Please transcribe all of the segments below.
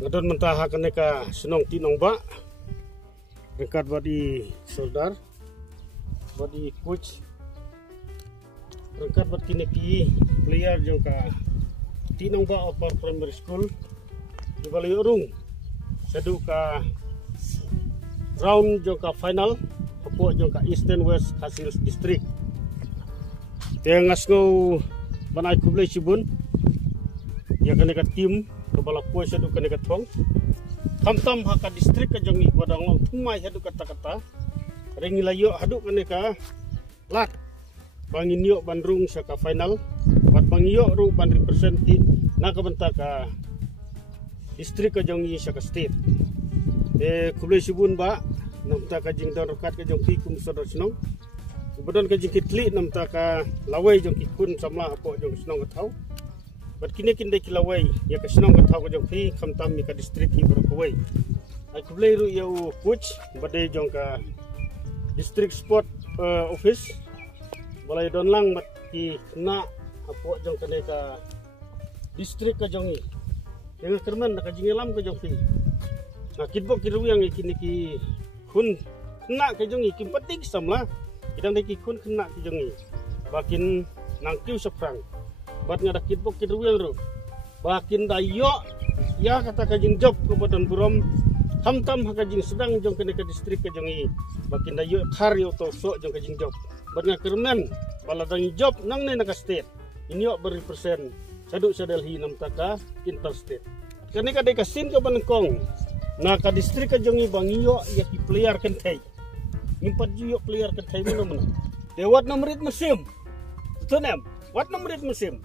ngadon mentah kaneka senong tinong ba dekat badi soldar badi coach dekat bad kineki player jongka tinong ba upper primary school di Balai Urung sadu ka round jongka final hapo jongka Eastern West Hasil District tengas ngo banai kublai sibun ya kaneka tim bala poi sadu kaneka thong tam haka distrik ka jongi badang long thumai hadu kata ringila yo hadu kaneka lat bangin yo bandrung saka final bat bang yo ru ban represent na ka benta ka distrik ka jongi saka state kublai sibun ba namta ka jing don rokat ka jong ki kum sodor snong bodon ka jing kitli namta ka lawai jong ki kun samla apo jong snong ka thau bat kini kindai kilawai ya ka snong ka thau ka jong ki khamtam mi ka distrik ki berkawai ai kublai ru yo coach bade jong ka distrik sport office balai donlang mat ki na apo jong ka ka distrik ka jongi yang kerman ka jing lam ka jong ki na kitbok kiru yang kini ki kun kena ka jongi kim penting samla idang ki kun kena ka jongi bakin nang kiu seprang bat ngada kitbok kiru yang ru bakin dayo ya kata ka jing job ko badan burom hamtam ha ka jing sedang jong kene ka distrik ka jongi bakin dayo khar yo to so jong ka jing job bat nga kerman baladang job nang ne ka state ini yo berrepresent sadu Delhi nam taka interstate kene ka de ka sin ka banengkong na ka distrik ka jongi bangiyo ya ki player kan thai nimpat jiyo player kan thai mana dewat nomrit musim betul nem wat nomrit musim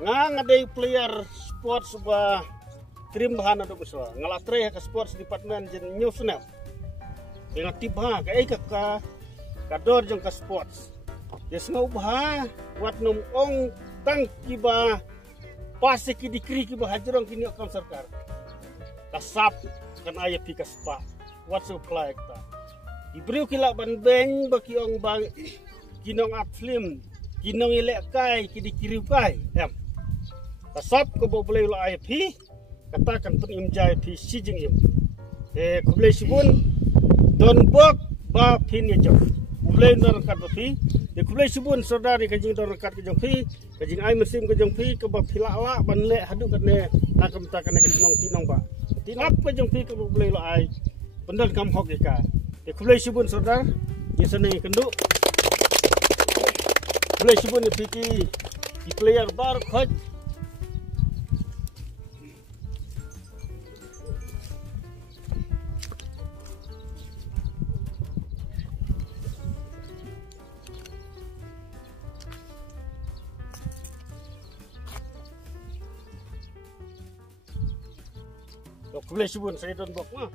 ngadai player sports ba trim bahan atau besar ngalatre ka sports department jen news nem dengan tibha ka ka dor jong ka sports yes ngau bah wat nom ong tang kiba pase ki dikri ki bah hajrong kini akam sarkar kasap kan ayah pika spa what supply ta ibriu kila ban beng baki ong bang kinong at film kinong ilek kai ki dikiriu kai em kasap ko boleh la ayah pi katakan pun imjai pi si jing im kublai sibun don bok ba pin ya jong kublai don kat pi kublai sibun saudari ka jing don kat ka jong pi ka jing ai mesim ka jong pi ka ba pilala ban le hadu kat ne nakam ta kan ka sinong tinong ba tinap ka jong pi ka kublai la ai pendan kam hok ka kublai sibun saudar ye sane kendu kublai sibun piki di player bar khoj kublai sibun saya don bok mah